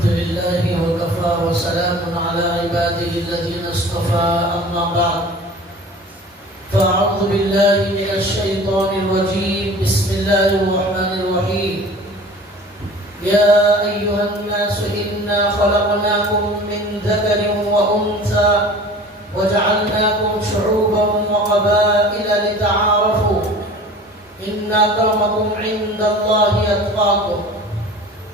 الحمد لله وكفى وسلام على عباده الذين اصطفى أما بعد فأعوذ بالله من الشيطان الرجيم بسم الله الرحمن الرحيم يا أيها الناس إنا خلقناكم من ذكر وأنثى وجعلناكم شعوبا وقبائل لتعارفوا إن أكرمكم عند الله أتقاكم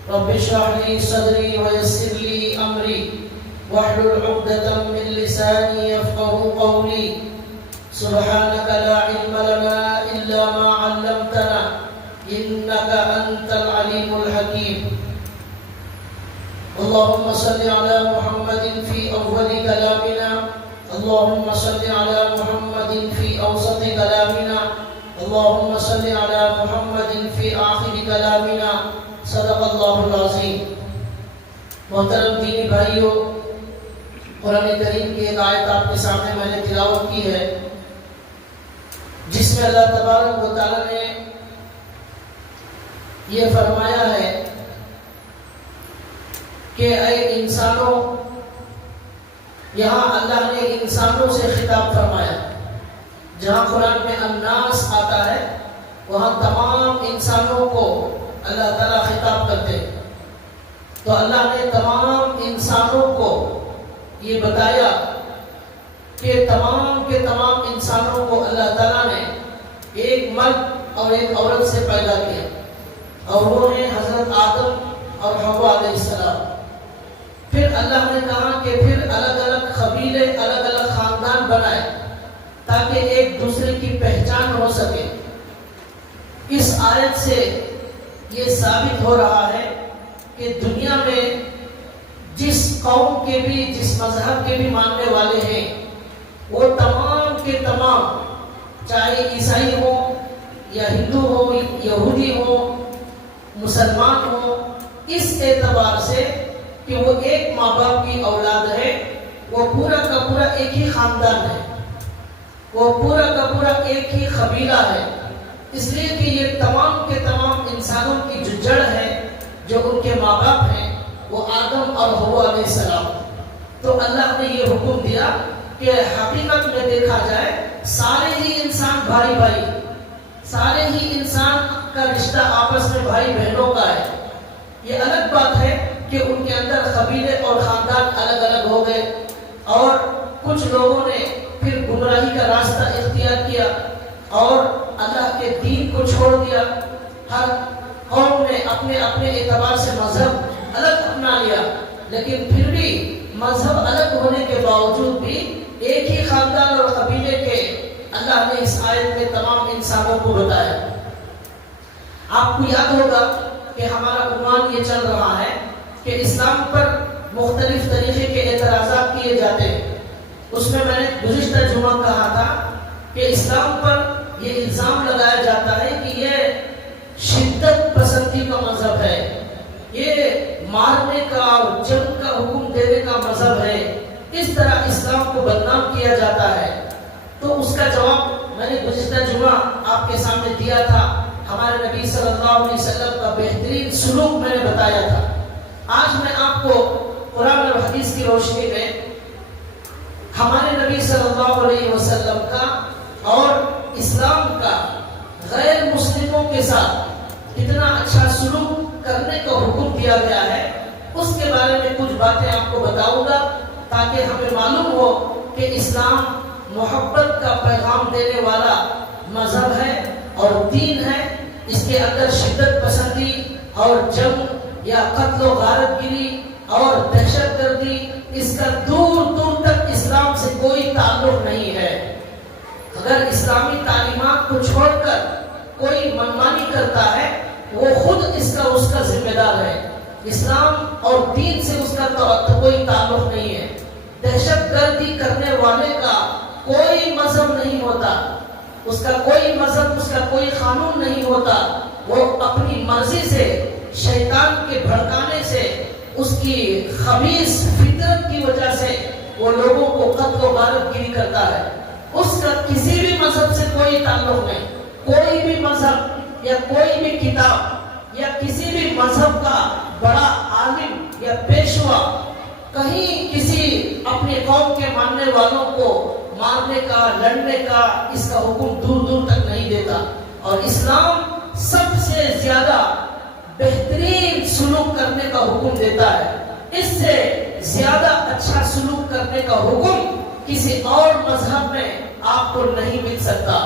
رب اشرح لي صدري ويسر لي أمري واحلل عقدة من لساني يفقهوا قولي سبحانك لا علم لنا إلا ما علمتنا إنك أنت العليم الحكيم اللهم صل على محمد في أول كلامنا اللهم صل على محمد في أوسط كلامنا اللهم صل على محمد في آخر كلامنا صدق اللہ العظیم۔ محترم دینی بھائیوں، قرآن کریم کی ایک آیت آپ کے سامنے میں نے تلاوت کی ہے جس میں اللہ تبارک و تعالیٰ نے یہ فرمایا ہے کہ اے انسانوں، یہاں اللہ نے انسانوں سے خطاب فرمایا۔ جہاں قرآن میں الناس آتا ہے وہاں تمام انسانوں کو اللہ تعالیٰ خطاب کرتے ہیں۔ تو اللہ نے تمام انسانوں کو یہ بتایا کہ تمام کے تمام انسانوں کو اللہ تعالیٰ نے ایک مرد اور ایک عورت سے پیدا کیا، اور وہ ہیں حضرت آدم اور حوا علیہ السلام۔ پھر اللہ نے کہا کہ پھر الگ الگ قبیلے، الگ الگ خاندان بنائے تاکہ ایک دوسرے کی پہچان ہو سکے۔ اس آیت سے یہ ثابت ہو رہا ہے کہ دنیا میں جس قوم کے بھی، جس مذہب کے بھی ماننے والے ہیں، وہ تمام کے تمام، چاہے عیسائی ہوں یا ہندو ہوں، یہودی ہوں، مسلمان ہوں، اس اعتبار سے کہ وہ ایک ماں باپ کی اولاد ہے، وہ پورا کا پورا ایک ہی خاندان ہے، وہ پورا کا پورا ایک ہی قبیلہ ہے، اس لیے کہ یہ تمام کے تمام انسانوں کی جو جڑ ہے، جو ان کے ماں باپ ہیں، وہ آدم اور حوا علیہ السلام۔ تو اللہ نے یہ حکم دیا کہ حقیقت میں دیکھا جائے سارے ہی انسان بھائی بھائی، سارے ہی انسان کا رشتہ آپس میں بھائی بہنوں کا ہے۔ یہ الگ بات ہے کہ ان کے اندر قبیلے اور خاندان الگ الگ ہو گئے، اور کچھ لوگوں نے پھر گمراہی کا راستہ اختیار کیا اور اللہ کے دین کو چھوڑ دیا۔ ہر قوم نے اپنے اپنے اعتبار سے مذہب الگ اپنا لیا، لیکن پھر بھی مذہب الگ ہونے کے باوجود بھی ایک ہی خاندان اور قبیلے کے اللہ نے اس آیت میں تمام انسانوں کو بتایا۔ آپ کو یاد ہوگا کہ ہمارا عنوان یہ چل رہا ہے کہ اسلام پر مختلف طریقے کے اعتراضات کیے جاتے ہیں۔ اس میں نے گزشتہ جمعہ کہا تھا کہ اسلام پر یہ الزام لگایا جاتا ہے کہ یہ شدت پسندی کا مذہب ہے، یہ مارنے کا اور جنگ کا حکم دینے کا مذہب ہے، اس طرح اسلام کو بدنام کیا جاتا ہے۔ تو اس کا جواب میں نے گزشتہ جمعہ آپ کے سامنے دیا تھا۔ ہمارے نبی صلی اللہ علیہ وسلم کا بہترین سلوک میں نے بتایا تھا۔ آج میں آپ کو قرآن اور حدیث کی روشنی میں ہمارے نبی صلی اللہ علیہ وسلم کا اور اسلام کا غیر مسلموں کے ساتھ کتنا اچھا سلوک کرنے کا حکم دیا گیا ہے، اس کے بارے میں کچھ باتیں آپ کو بتاؤں گا تاکہ ہمیں معلوم ہو کہ اسلام محبت کا پیغام دینے والا مذہب ہے اور دین ہے۔ اس کے اندر شدت پسندی اور جنگ یا قتل و غارت گری اور دہشت گردی، اس کا دور دور تک اسلام سے کوئی تعلق نہیں ہے۔ اگر اسلامی تعلیمات کو چھوڑ کر کوئی منمانی کرتا ہے، وہ خود اس کا ذمہ دار ہے۔ اسلام اور دین سے اس کا کوئی تعلق نہیں ہے۔ دہشت گردی کرنے والے کا کوئی مذہب نہیں ہوتا، اس کا کوئی مذہب، اس کا کوئی قانون نہیں ہوتا۔ وہ اپنی مرضی سے، شیطان کے بھڑکانے سے، اس کی خبیث فطرت کی وجہ سے وہ لوگوں کو قتل و غارت گری کرتا ہے۔ اس کا کسی بھی مذہب سے کوئی تعلق نہیں۔ کوئی بھی مذہب یا کوئی بھی کتاب یا کسی بھی مذہب کا بڑا عالم یا بے کہیں کسی اپنی قوم کے ماننے والوں کو مارنے کا، لڑنے کا، اس کا حکم دور دور تک نہیں دیتا. اور اسلام سب سے زیادہ بہترین سلوک کرنے کا حکم دیتا ہے. اس سے زیادہ اچھا سلوک کرنے کا حکم کسی اور مذہب میں آپ کو نہیں مل سکتا.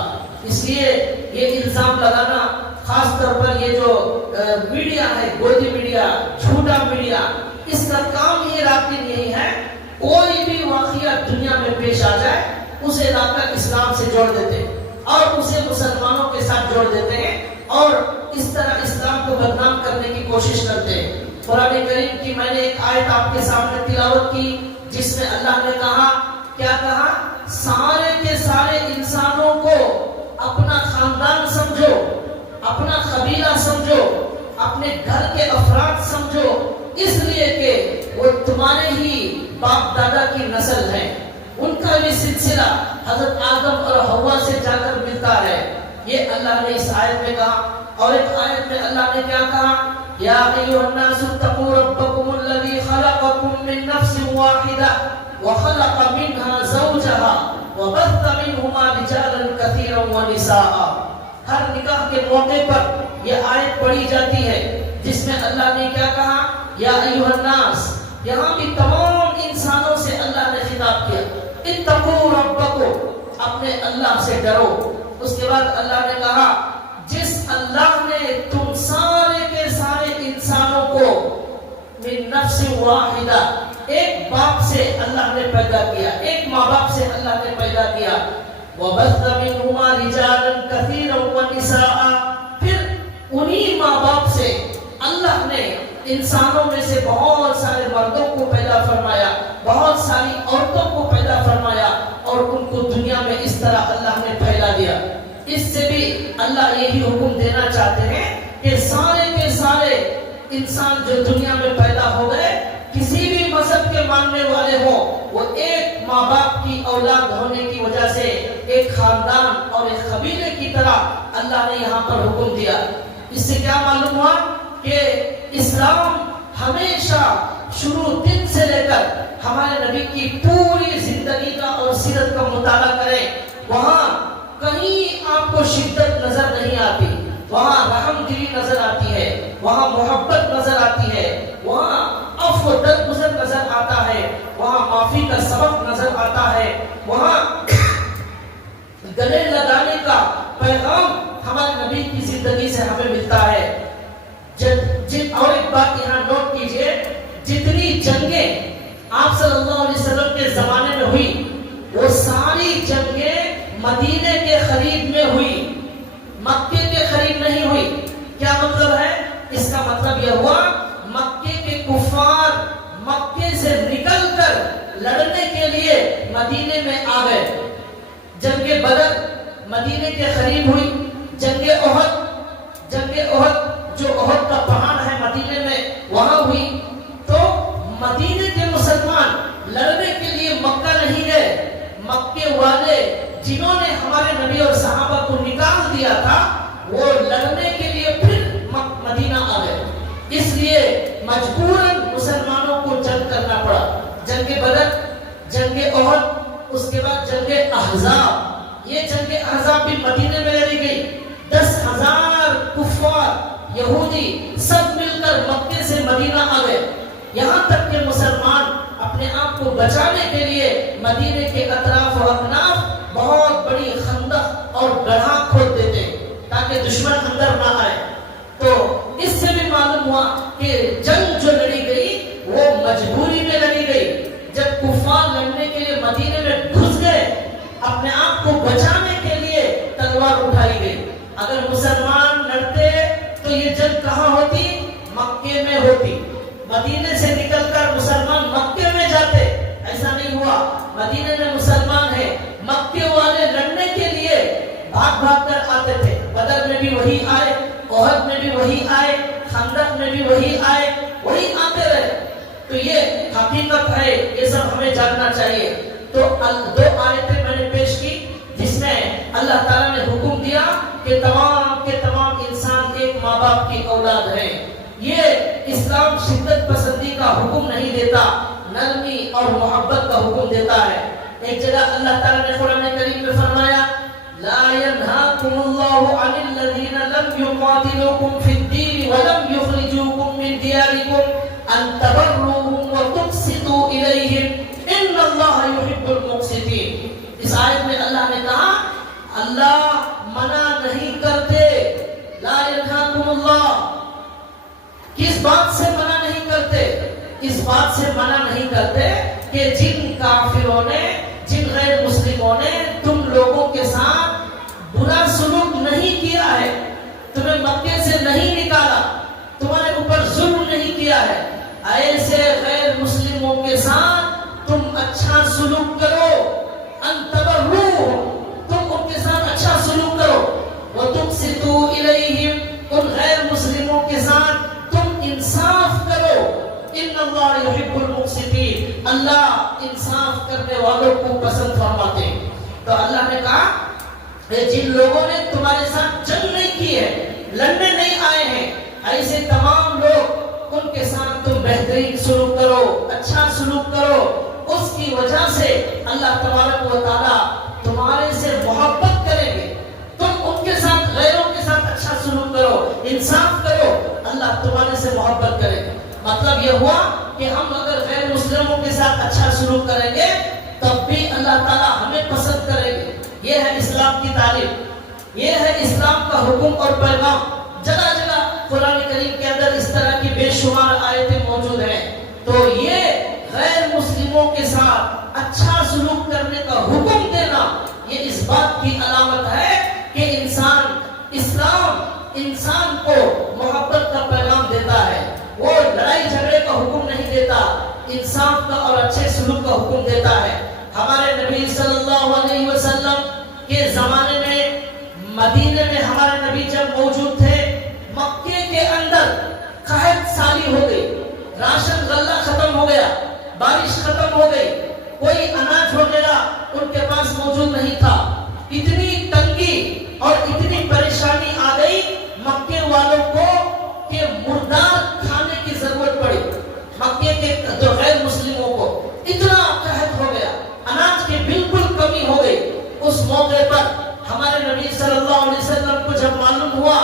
اس لیے یہ الزام لگانا، خاص طور پر یہ جو میڈیا ہے، گودی میڈیا، جھوٹا میڈیا، اس کا کام یہ رات دن یہی ہے، کوئی بھی واقعہ دنیا میں پیش آ جائے اسے لا کر اسلام سے جوڑ دیتے ہیں اور اسے مسلمانوں کے ساتھ جوڑ دیتے ہیں اور اس طرح اسلام کو بدنام کرنے کی کوشش کرتے ہیں. قرآن کریم کی میں نے ایک آیت آپ کے سامنے تلاوت کی جس میں اللہ نے کہا، کیا کہا؟ سارے کے سارے انسانوں کو اپنا خاندان سمجھو، اپنا قبیلہ سمجھو، اپنے گھر کے افراد سمجھو، اس لیے کہ وہ تمہارے ہی باپ دادا کی نسل ہے. ان کا بھی سلسلہ حضرت آدم اور حوا سے جا کر ملتا ہے. یہ اللہ نے اس آیت میں کہا. اور ایک آیت میں اللہ نے کیا کہا؟ یا ایھا الناس اتقوا ربکم الذی خلقکم من نفس واحدہ وخلق منها زوجها وبث منهما رجالا كثيرا ونساء. ہر نکاح کے موقع پر یہ آیت پڑھی جاتی ہے جس میں اللہ نے کیا کہا؟ یا ایھا الناس. یہاں بھی تمام انسانوں سے اللہ نے خطاب کیا، اتقوا ربکم، اپنے اللہ سے ڈرو. اس کے بعد اللہ نے کہا جس اللہ نے تم سارے کے سارے انسانوں کو من نفس واحدہ، ایک باپ سے اللہ نے پیدا کیا، ایک ماں باپ سے اللہ نے پیدا کیا. وَبَثَّ مِنْهُمَا رِجَالًا كَثِيرًا وَنِسَاءً، پھر انہی ماں باپ سے اللہ نے انسانوں میں سے بہت سارے مردوں کو پیدا فرمایا، بہت ساری عورتوں کو پیدا فرمایا اور ان کو دنیا میں اس طرح اللہ نے پھیلا دیا. اس سے بھی اللہ یہی حکم دینا چاہتے ہیں کہ سارے کے سارے انسان جو دنیا میں پیدا ہو گئے، کسی بھی مذہب کے ماننے والے ہوں، وہ ایک ماں باپ کی اولاد ہونے کی وجہ سے ایک خاندان اور ایک قبیلے کی طرح اللہ نے یہاں پر حکم دیا. اس سے کیا معلوم ہوا کہ اسلام ہمیشہ شروع دن سے لے کر ہمارے نبی کی پوری زندگی کا اور سیرت کا مطالعہ کریں، وہاں کہیں آپ کو شدت نظر نہیں آتی، وہاں رحم دلی نظر آتی ہے، وہاں محبت نظر آتی ہے، وہاں عفو و درگزر نظر آتا ہے، وہاں معافی کا سبق نظر آتا ہے، وہاں گلے لگانے کا پیغام ہمارے نبی کی زندگی سے ہمیں ملتا ہے. اور ایک بات یہاں نوٹ کیجئے، جتنی جنگیں آپ صلی اللہ علیہ وسلم کے زمانے میں ہوئی، وہ ساری جنگیں مدینے کے قریب میں ہوئی، مکے کے قریب نہیں ہوئی. کیا مطلب ہے اس کا؟ مطلب یہ ہوا مکے کے کفار مکے سے نکل کر لڑنے کے لیے مدینے میں آ گئے. جنگ بدر مدینے کے قریب ہوئی، جنگ احد جو احد کا پہاڑ ہے مدینے میں وہاں ہوئی. تو مدینے کے مسلمان لڑنے کے لیے مکہ نہیں گئے، مکے والے جنہوں نے ہمارے نبی اور صحابہ کو نکال دیا تھا وہ لڑنے کے لیے پھر مدینہ آ گئے. اس لیے مجبوراً مسلمانوں کو جنگ کرنا پڑا. جنگ بدر، جنگ احد، اس کے بعد جنگ احزاب. یہ جنگ احزاب بھی مدینے میں لڑی گئی. 10,000 کفار یہودی سب مل کر مکے سے مدینہ آ گئے. یہاں تک کہ مسلمان اپنے آپ کو بچانے کے لیے مدینے کے اطراف و اکناف بہت بڑی خندق اور گڑھا کھود دیتے تاکہ دشمن اندر نہ آئے. تو اس سے بھی معلوم ہوا کہ جنگ جو لڑی گئی وہ مجبوری میں لڑی گئی. جب کفار لڑنے کے لیے مدینے میں گھس گئے، اپنے آپ کو بچانے کے لیے تلوار اٹھائی گئی. اگر مسلمان لڑتے تو یہ جنگ کہاں ہوتی؟ مکے میں ہوتی. مدینے سے نکل کر مسلمان مکے میں جاتے، ایسا نہیں ہوا. مدینے میں مسلمان ہیں، مکے والے لڑنے کے لیے بھاگ بھاگ کر آتے تھے. بدر میں بھی وہی آئے، احد میں بھی وہی آئے، خندق میں بھی وہی آئے، وہی آتے رہے. تو یہ حقیقت ہے، یہ سب ہمیں جاننا چاہیے. تو 2 آیتیں میں نے پیش کی جس میں اللہ تعالیٰ نے حکم دیا کہ تمام کے تمام انسان ایک ماں باپ کی اولاد ہیں. یہ اسلام شدت پسندی کا حکم نہیں دیتا، نرمی اور محبت کا حکم دیتا ہے. ایک جگہ اللہ تعالیٰ نے قرآن کریم میں فرمایا لا ينهاكم الله عن الذين لم يقاتلوكم في الدين ولم يخرجوكم من دياركم ان تبروهم وتقسطوا اليهم ان الله يحب المقسطين. اس آیت میں اللہ نے کہا اللہ منع نہیں کرتے. لا ينهاكم الله کس بات سے منع نہیں کرتے؟ اس بات سے منع نہیں کرتے کہ جن کافروں نے جن غیر مسلموں نے تم لوگوں کے ساتھ برا سلوک نہیں کیا ہے, تمہیں مکے سے نہیں نکالا, تمہارے اوپر ظلم نہیں کیا ہے, ایسے غیر مسلموں کے ساتھ تم اچھا سلوک کرو. انتبرو تم ان کے ساتھ اچھا سلوک کرو. وتقسطوا الیہم ان غیر مسلموں کے ساتھ تم انصاف کرو. ان اللہ یحب المقسطین اللہ انصاف کرنے والوں کو پسند فرماتے. تو اللہ نے کہا جن لوگوں نے تمہارے ساتھ جنگ نہیں کی ہے, لڑنے نہیں آئے ہیں, ایسے تمام لوگ ان کے ساتھ تم بہترین سلوک کرو, اچھا سلوک کرو. اس کی وجہ سے اللہ تبارک و تعالی تمہارے سے محبت کریں گے. تم ان کے ساتھ غیروں کے ساتھ اچھا سلوک کرو, انصاف کرو, اللہ تمہارے سے محبت کرے گا. مطلب یہ ہوا کہ ہم اگر غیر مسلموں کے ساتھ اچھا سلوک کریں گے تب بھی اللہ تعالیٰ ہمیں پسند کرے گے. یہ ہے اسلام کی تعلیم, یہ ہے اسلام کا حکم اور پیغام. جگہ جگہ قرآن کریم کے اندر اس طرح کی بے شمار آیتیں موجود ہیں. تو یہ غیر مسلموں کے ساتھ اچھا سلوک کرنے کا حکم دینا یہ اس بات کی علامت ہے کہ اسلام انسان کو محبت کا پیغام دیتا ہے. وہ لڑائی جھگڑے کا حکم نہیں دیتا, انصاف کا اور اچھے سلوک کا حکم دیتا ہے. ہمارے نبی صلی اللہ علیہ وسلم کے زمانے میں مدینے میں ہمارے نبی جب موجود تھے, مکے کے اندر قحط سالی ہو گئی, راشن غلہ ختم ہو گیا, بارش ختم ہو گئی, کوئی اناج وغیرہ ان کے پاس موجود نہیں تھا. اتنی تنگی اور اتنی پریشانی آ گئی مکے والوں کو کہ مردار کھانے کی ضرورت پڑی. مکے کے جو غیر مسلموں کو اتنا قحط ہو گیا, اناج کی بالکل کمی ہو گئی. اس موقع پر ہمارے نبی صلی اللہ علیہ وسلم کو جب معلوم ہوا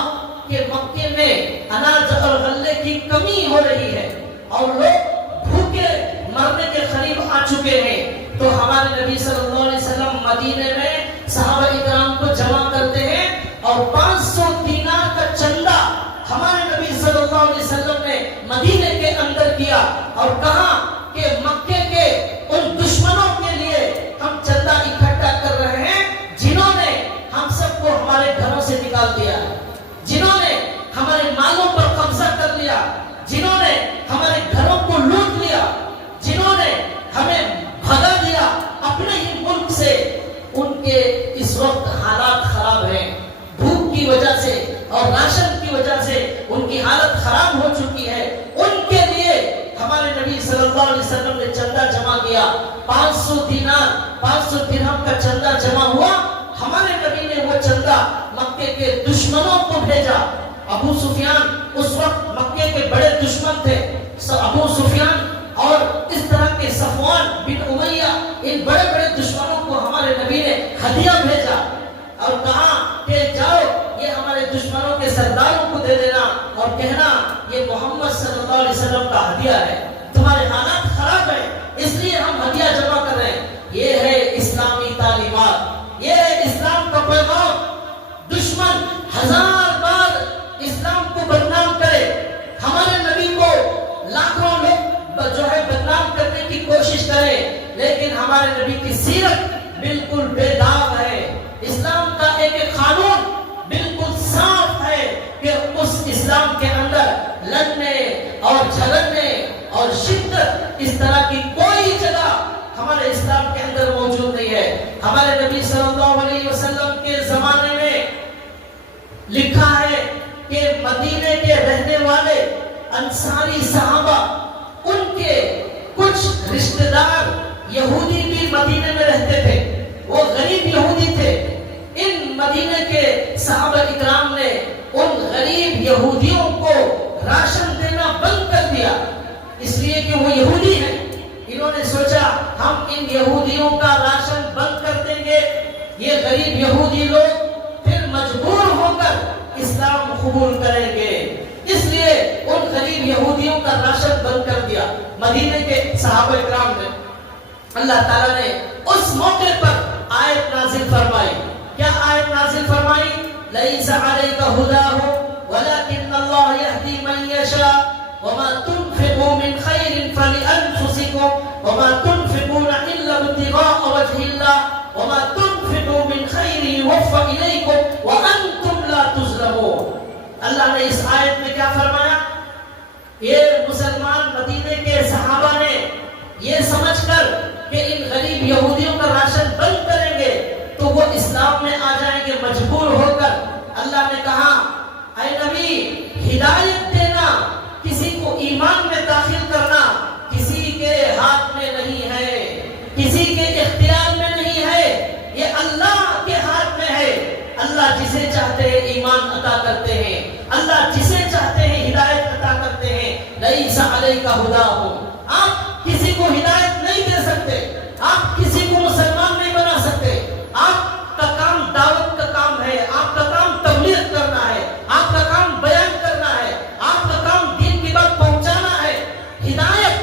کہ مکے میں اناج اور غلے کی کمی ہو رہی ہے اور لوگ بھوکے مرنے کے قریب آ چکے ہیں, تو ہمارے نبی صلی اللہ علیہ وسلم مدینے میں صحابہ اکرام کو جمع کرتے ہیں اور 500 دینار کا چندہ ہمارے نبی صلی اللہ علیہ وسلم نے مدینے کے اندر کیا اور کہا کہ مکے کے ان دشمنوں کے لیے ہم چندہ اکٹھا کر رہے ہیں جنہوں نے ہم سب کو ہمارے گھروں سے نکال دیا, جنہوں نے ہمارے مالوں پر قبضہ کر لیا, جنہوں نے ہمارے گھروں کو لوٹ لیا, جنہوں نے ہمیں بھگا دیا اپنے ہی ملک سے. ان کے اس وقت حالات خراب ہیں, بھوک کی وجہ سے اور راشن کی وجہ سے ان کی حالت خراب ہو چکی ہے. ان کے لیے ہمارے نبی صلی اللہ علیہ وسلم نے چندہ جمع کیا. 500 دینار 500 درہم کا چندہ جمع ہوا. ہمارے نبی نے وہ چندہ مکے کے دشمنوں کو بھیجا. ابو سفیان اس وقت مکے کے بڑے دشمن تھے. ابو سفیان اور اس طرح کے صفوان بن امیہ, ان بڑے بڑے دشمنوں کو ہمارے نبی نے ہدیہ بھیجا اور کہا کہ جاؤ یہ ہمارے دشمنوں کے سرداروں کو دے دینا اور کہنا یہ محمد صلی اللہ علیہ وسلم کا ہدیہ ہے, تمہارے حالات خراب ہیں اس لیے ہم ہدیہ جمع کر رہے ہیں. یہ ہے اسلامی تعلیمات, یہ ہے اسلام کا پیغام. دشمن ہزار بار اسلام کو بدنام کرے, ہمارے نبی کو لاکھوں لوگ جو ہے بدنام کرنے کی کوشش کرے, لیکن ہمارے نبی کی سیرت بالکل بے داغ ہے. اسلام کا ایک قانون بالکل صاف ہے کہ اس اسلام کے اندر لڑنے اور جھگڑنے اور شدت اس طرح کی کوئی جگہ ہمارے اسلام کے اندر موجود نہیں ہے. ہمارے نبی صلی اللہ علیہ وسلم کے زمانے میں لکھا ہے کہ مدینے کے رہنے والے انصاری صحابہ, ان کے کچھ رشتہ دار یہودی بھی مدینے میں رہتے تھے, وہ غریب یہودی تھے. ان مدینے کے صحابہ اکرام نے ان غریب یہودیوں کو راشن دینا بند کر دیا, اس لیے کہ وہ یہودی ہیں, ان یہودیوں کا راشن بند کر دیں گے، یہ غریب یہودی لوگ پھر مجبور ہو کر اسلام قبول کریں گے۔ اس لیے ان غریب یہودیوں کا راشن بند کر دیا مدینے کے صحابہ کرام نے۔ اللہ تعالیٰ نے اس موقع پر آیت نازل فرمائی۔ کیا آیت نازل فرمائی؟ لَيْسَ عَلَيْكَ هُدَاهُمْ وَلَكِنَّ اللَّهَ يَهْدِي مَن يَشَاءُ وَمَا تُنْفِقُوا مِنْ خَيْرٍ فَلِأَنفُسِكُمْ وَمَا تُنْفِقُونَ إِلَّا ابْتِغَاءَ وَجْهِ اللَّهِ وَمَا تُنْفِقُوا مِنْ خَيْرٍ يُوَفَّ إِلَيْكُمْ وَأَنْتُمْ لَا تُظْلَمُونَ۔ اللہ نے اس آیت میں کیا فرمایا؟ یہ مسلمان مدینے کے صحابہ نے یہ سمجھ کر کہ ان غریب یہودیوں کا راشن بند کریں گے تو وہ اسلام میں آ جائیں گے مجبور ہو کر، اللہ نے کہا اے نبی ہدایت دینا، کسی کو ایمان میں داخل کرنا کسی کے ہاتھ میں نہیں ہے، کسی کے اختیار میں نہیں ہے، یہ اللہ کے ہاتھ میں ہے۔ اللہ جسے چاہتے ہیں ایمان عطا کرتے ہیں، اللہ جسے چاہتے ہیں ہدایت عطا کرتے ہیں۔ لیس علیک ہداہم، آپ کسی کو ہدایت نہیں دے سکتے، آپ کسی کو مسلمان نہیں بنا سکتے۔ آپ کا کام دعوت کا کام ہے، آپ کا کام تبلیغ کرنا ہے، آپ کا کام بیان کرنا ہے، آپ کا کام دین کی بات پہنچانا ہے۔ ہدایت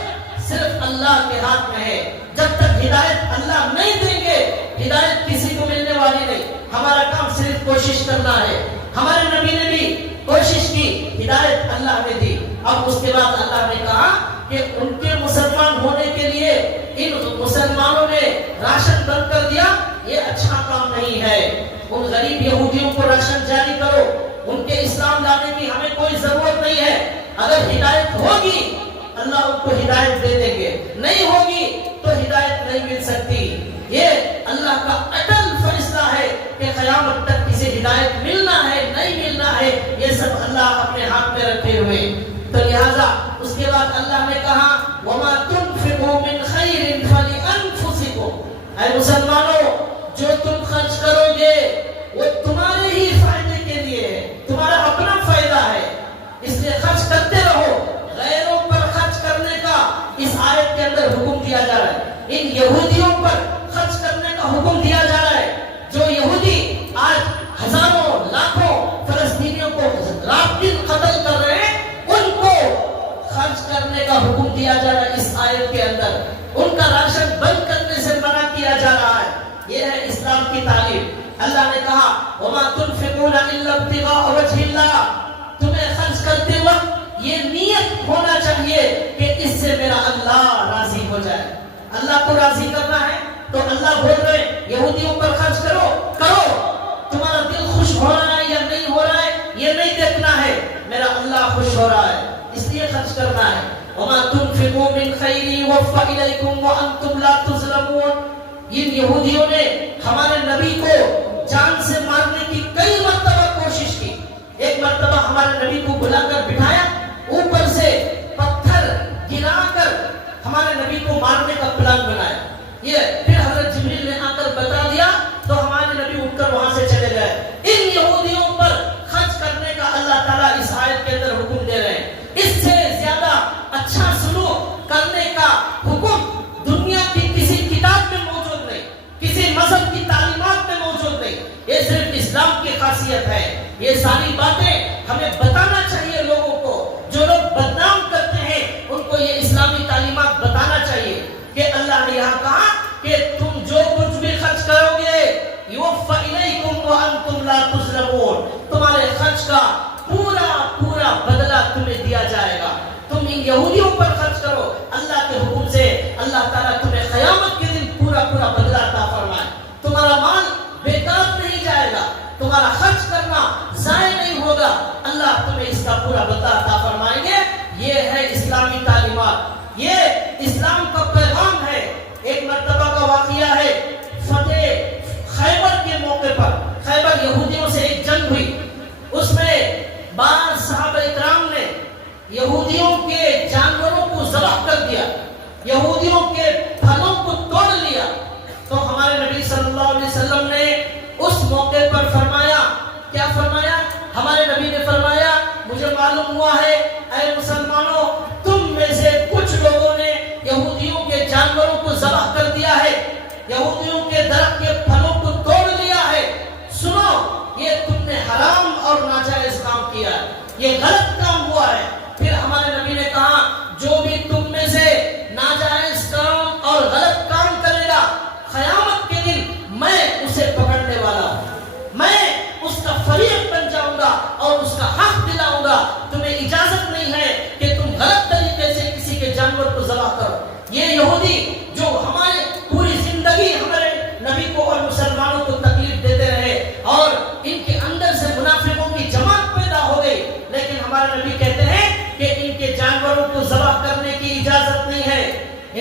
صرف اللہ کے ہاتھ میں ہے۔ جب تک ہدایت اللہ نہیں دیں گے ہدایت کسی کو ملنے والی نہیں۔ ہمارا کام صرف کوشش کرنا ہے۔ ہمارے نبی نے بھی کوشش کی، ہدایت اللہ نے دی۔ اب اس کے بعد اللہ نے کہا کہ ان کے مسلمان ہونے کے لیے ان مسلمانوں نے راشن بند کر دیا، یہ اچھا کام نہیں ہے۔ ان غریب یہودیوں کو راشن جاری کرو، ان کے اسلام لانے کی ہمیں کوئی ضرورت نہیں ہے۔ اگر ہدایت ہوگی اللہ ان کو ہدایت دے دیں گے، نہیں ہوگی تو ہدایت نہیں مل سکتی۔ یہ اللہ کا اٹل فیصلہ ہے کہ قیامت تک کسی ہدایت ملنا ہے نہیں ملنا ہے، یہ سب اللہ اپنے ہاتھ میں رکھے ہوئے۔ تو لہذا اس کے بعد اللہ نے کہا وَمَا تُنْفِقُوا مِنْ خَيْرٍ فَلِأَنفُسِكُمْ، اے مسلمانوں جو تم خرچ کرو گے وہ تمہارے ہی فائدے کے لیے ہے، تمہارا اپنا فائدہ ہے، اس لیے خرچ کرتے رہو۔ غیروں پر خرچ کرنے کا اس آیت کے اندر حکم دیا جا رہا ہے، ان یہودیوں پر خرچ کرنے کا حکم دیا جا رہا ہے۔ جو یہودی آج ہزاروں لاکھوں فلسطینیوں کو رات دن قتل کر رہے ہیں، ان کو خرچ کرنے کا حکم دیا جا رہا ہے اس آیت کے اندر، ان کا راشن بند کرنے سے منع کیا جا رہا ہے۔ یہ ہے اسلام کی تعلیم۔ اللہ نے کہا وَمَا تُنْفِقُونَ إِلَّا ابْتِغَاءَ وَجْهِ اللَّهِ، تمہیں خرچ کرتے وقت یہ نیت ہونا چاہیے کہ اس سے میرا اللہ راضی ہو جائے۔ اللہ کو راضی کرنا ہے تو اللہ بول رہے یہودیوں پر خرچ کرو، تمہارا دل خوش ہو رہا ہے یا نہیں ہو رہا ہے یہ نہیں دیکھنا ہے، میرا اللہ خوش ہو رہا ہے اس لیے خرچ کرنا ہے۔ وَمَا تُنْفِقُوا مِنْ خَيْرٍ يُوَفَّ إِلَيْكُمْ وَأَنْتُمْ لَا تُظْلَمُونَ۔ ان یہودیوں نے ہمارے نبی کو جان سے مارنے کی کئی مرتبہ کوشش کی۔ ایک مرتبہ ہمارے نبی کو بلا کر بٹھایا، اوپر سے پتھر گرا کر ہمارے نبی کو مارنے کا پلان بنایا۔ یہ پھر حضرت جبریل نے آ کر بتا دیا تو ہمارے نبی اٹھ کر وہاں سے چلے گئے۔ ان یہودیوں پر خرچ کرنے کا اللہ تعالیٰ اس آیت کے اندر حکم دے رہے ہیں۔ اس سے زیادہ اچھا سلوک کرنے کا حکم دنیا کی کسی کتاب میں موجود نہیں، کسی مذہب کی تعلیمات میں موجود نہیں، یہ صرف اسلام کی خاصیت ہے۔ یہ ساری باتیں ہمیں بتانا چاہیے لوگوں کو، جو لوگ بدنام کرتے ہیں ان کو یہ اسلامی تعلیمات بتانا چاہیے کہ اللہ نے یہاں کہا کہ تم جو کچھ بھی خرچ کرو گے یوفى الیکم وانتم لا تظلمون، تمہارے خرچ کا پورا بدلہ تمہیں دیا جائے گا۔ تم ان یہودیوں پر خرچ کرو، اللہ کے حکم سے اللہ تعالیٰ تمہیں قیامت کے دن پورا بدلہ عطا فرمائے۔ تمہارا مال بیکار نہیں جائے گا، تمہارا خرچ کرنا ضائع نہیں ہوگا، اللہ تمہیں اس کا پورا بدلہ عطا فرمائیں گے۔ یہ ہے اسلامی تعلیمات، یہ اسلام کا پیغام ہے۔ ایک مرتبہ کا واقعہ ہے، فتح خیبر کے موقع پر، خیبر یہودیوں سے ایک جنگ ہوئی، اس میں بعض صحابہ اکرام نے یہودیوں کے جانوروں کو ذبح کر دیا، یہودیوں کے پھلوں کو توڑ لیا۔ تو ہمارے نبی صلی اللہ علیہ وسلم نے اس موقع پر فرمایا، کیا فرمایا؟ ہمارے نبی نے فرمایا مجھے معلوم ہوا ہے اے مسلمانوں تم میں سے کچھ لوگوں نے یہودیوں کے جانوروں کو ذبح کر دیا ہے،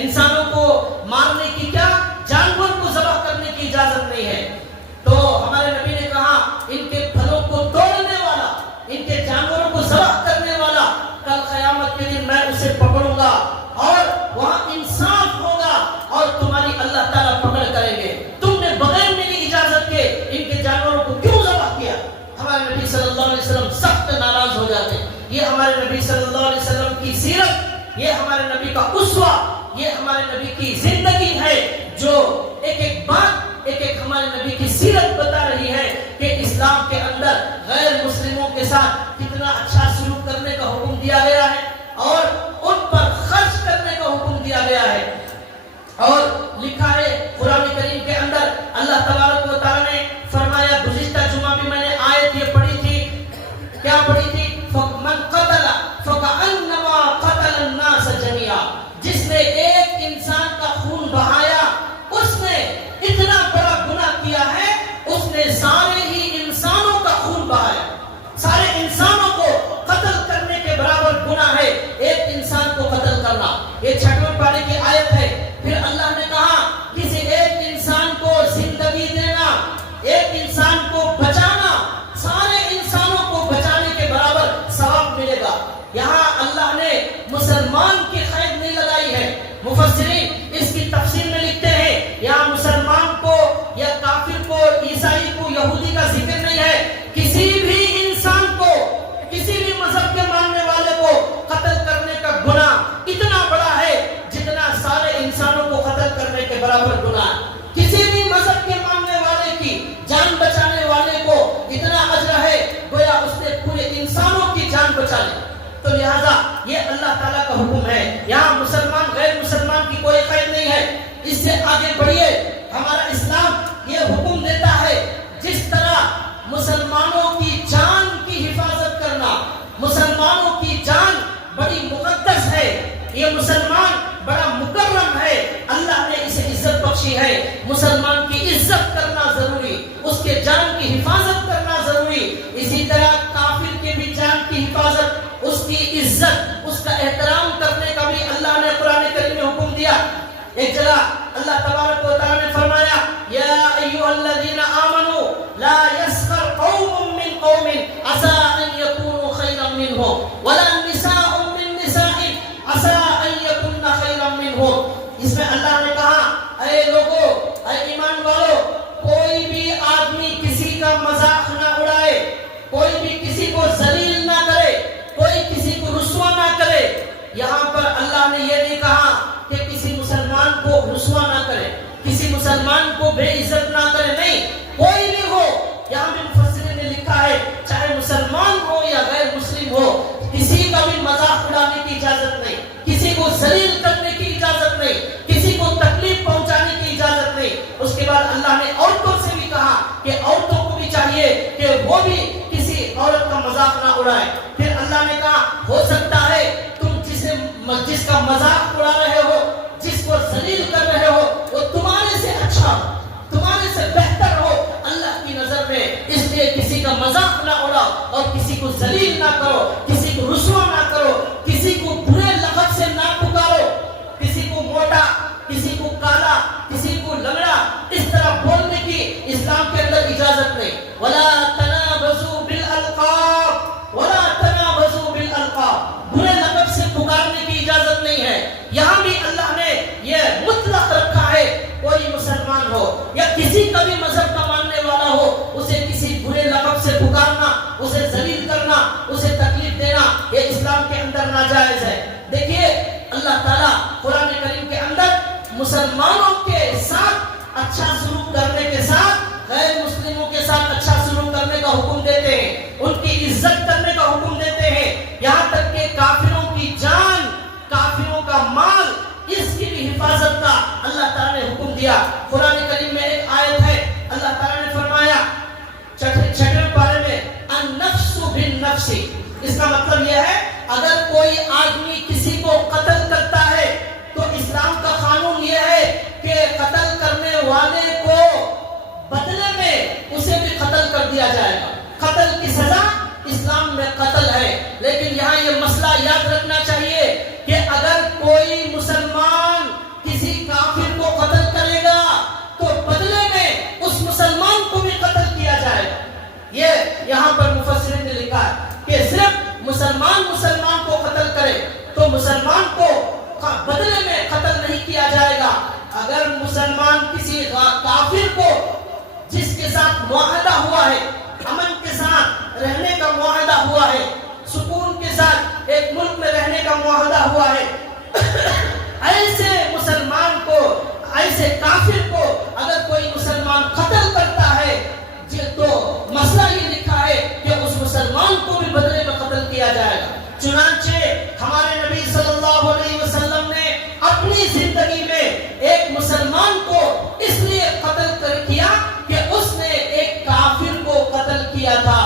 انسانوں کو مارنے کی کیا، جانور کو ذبح کرنے کی اجازت نہیں ہے۔ تو ہمارے نبی نے کہا ان کے پھلوں کو توڑنے والا، ان کے جانوروں کو ذبح کرنے والا، کل قیامت کے دن میں اسے پکڑوں گا اور وہاں انصاف ہوگا اور تمہاری اللہ تعالیٰ پکڑ کریں گے، تم نے بغیر میری اجازت کے ان کے جانوروں کو کیوں ذبح کیا؟ ہمارے نبی صلی اللہ علیہ وسلم سخت ناراض ہو جاتے۔ یہ ہمارے نبی صلی اللہ علیہ وسلم کی سیرت، یہ ہمارے نبی کا اسوہ، یہ ہمارے نبی کی زندگی ہے جو ایک ایک بات، ایک ایک ہمارے نبی کی سیرت بتا رہی ہے کہ اسلام کے اندر غیر مسلموں کے ساتھ کتنا اچھا سلوک کرنے کا حکم دیا گیا ہے اور ان پر خرچ کرنے کا حکم دیا گیا ہے۔ اور لکھا ہے قرآن کریم کے اندر اللہ تبارک و تعالیٰ نے فرمایا، گزشتہ جمعہ بھی میں نے آیت یہ پڑھی تھی، کیا پڑھی تھی؟ مَنْ قَتَلَ فَكَأَنَّمَا قَتَلَ النَّاسَ جَمِيعًا، جس نے ایک انسان کا خون بہایا اس نے اتنا بڑا گناہ کیا ہے، اس نے سارے ہی انسانوں کا خون بہایا، سارے انسانوں کو قتل کرنے کے برابر گناہ ہے ایک انسان کو قتل کرنا۔ یہ 6ویں پارے کی آیت ہے۔ پھر اللہ نے کہا کسی ایک انسان کو زندگی دینا، ایک انسان کو بچانا، سارے انسانوں کو بچانے کے برابر ثواب ملے گا۔ یہاں اللہ نے مسلمان کی قید نہیں لگائی ہے۔ مفسرین اس کی تفسیر میں لکھتے ہیں یہاں مسلمان کو یا کافر کو، عیسائی کو، یہودی کا ذکر نہیں ہے، کسی بھی انسان کو، کسی بھی مذہب کے ماننے والے کو قتل کرنے کا گناہ اتنا بڑا ہے جتنا سارے انسانوں کو قتل کرنے کے برابر گناہ۔ کسی بھی مذہب کے ماننے والے کی جان بچانے والے کو اتنا اجر ہے گویا اس نے پورے انسانوں کی جان بچا لی۔ تو لہذا یہ اللہ تعالیٰ کا حکم ہے، یہاں مسلمان غیر مسلمان کی کوئی قید نہیں ہے۔ اس سے آگے بڑھیے، ہمارا اسلام یہ حکم دیتا ہے جس طرح مسلمانوں کی جان کی حفاظت کرنا، مسلمانوں کی جان بڑی مقدس ہے، یہ مسلمان بڑا مکرم ہے، اللہ نے اسے عزت بخشی ہے، مسلمان کی عزت کرنا ضروری، اس کے جان کی حفاظت کرنا ضروری۔ اسی طرح کافر کے بھی جان کی حفاظت، اس کی عزت، اس کا احترام کرنے کا بھی اللہ نے قرآن کریم میں حکم دیا۔ ایک جگہ اللہ تبارک و تعالیٰ نے فرمایا، یا ایھا الذین آمنوا لا یسخر قوم من قوم عسى ان یکونوا خیرا منهم ولا نساء من نساء عسى ان یکن خیرا منهم۔ اس میں اللہ نے کہا اے لوگوں، اے ایمان والو، کوئی بھی آدمی کسی کا مذاق نہ اڑائے، کوئی بھی کسی کو ذلیل نہ کرے، کوئی کسی کو رسوا نہ کرے۔ یہاں پر اللہ نے یہ نہیں کہا کہ کسی مسلمان کو رسوا نہ کرے، کسی مسلمان کو بے عزت نہ کرے، نہیں، کوئی بھی ہو۔ یہاں بھی مفسرین نے لکھا ہے چاہے مسلمان ہو یا غیر مسلم ہو، کسی کا بھی مذاق اڑانے کی اجازت نہیں، کسی کو ذلیل کرنے کی اجازت نہیں، کسی کو تکلیف پہنچانے کی اجازت نہیں۔ اس کے بعد اللہ نے عورتوں سے بھی کہا کہ عورتوں کو بھی چاہیے کہ وہ بھی کسی عورت کا مذاق نہ اڑائے۔ پھر اللہ نے کہا ہو سکتا ہے تم جس کا مذاق اڑا رہے ہو، جس کو ذلیل کر رہے ہو، وہ تمہارے سے اچھا ہو، تمہارے سے بہتر ہو اللہ کی نظر میں، اس لیے کسی کا مذاق نہ اڑاؤ اور کسی کو ذلیل نہ کرو، کسی کو رسوا نہ کرو، کسی کو برے لقب سے نہ پکارو، کسی کو موٹا، کسی کو کالا، کسی کو لنگڑا، اس طرح بولنے کی اسلام کے اندر اجازت نہیں۔ ولا تنابزوا بالالقاب ولا تنابزوا بالالقاب، برے لقب سے پکارنے کی اجازت نہیں ہے۔ یہاں بھی اللہ نے یہ مطلق رکھا ہے، کوئی مسلمان ہو یا کسی کا بھی مذہب کا ماننے والا ہو، اسے کسی برے لقب سے پکارنا، اسے ذلیل کرنا، اسے تکلیف دینا، یہ اسلام کے اندر ناجائز ہے۔ دیکھیے اللہ تعالیٰ قرآن کریم کے اندر مسلمانوں کے ساتھ اچھا سلوک کرنے کے ساتھ غیر مسلموں کے ساتھ اچھا سلوک کرنے کا حکم دیتے ہیں، ان کی عزت کرنے کا حکم دیتے ہیں، یہاں تک کہ کافروں کی جان، کافروں کا مال، اس کی بھی حفاظت کا اللہ تعالیٰ نے حکم دیا۔ قرآن کریم میں ایک آیت ہے، اللہ تعالیٰ نے فرمایا 6ویں پارے میں النفس بالنفس، اس کا مطلب یہ ہے اگر کوئی آدمی کسی کو قتل کرتا ہے تو اسلام کا قانون یہ ہے کہ قتل کرنے والے کو بدلے میں اسے بھی قتل کر دیا جائے گا۔ قتل کی سزا اسلام میں قتل ہے، لیکن یہاں یہ مسئلہ یاد رکھنا چاہیے کہ اگر کوئی مسلمان مسلمان کو بدلے میں قتل نہیں کیا جائے گا. اگر مسلمان کسی کافر کو جس کے ساتھ معاہدہ ہوا ہے، امن کے ساتھ رہنے کا معاہدہ ہوا ہے، سکون کے ساتھ ایک ملک میں رہنے کا معاہدہ ہوا ہے، ایسے مسلمان کو، ایسے کافر کو اگر کوئی مسلمان قتل کرتا ہے تو مسئلہ یہ لکھا ہے کہ اس مسلمان کو بھی بدلے میں قتل کیا جائے گا. چنانچہ ہمارے نبی صلی اللہ علیہ وسلم نے اپنی زندگی میں ایک مسلمان کو اس لیے قتل کیا کہ اس نے ایک کافر کو قتل کیا تھا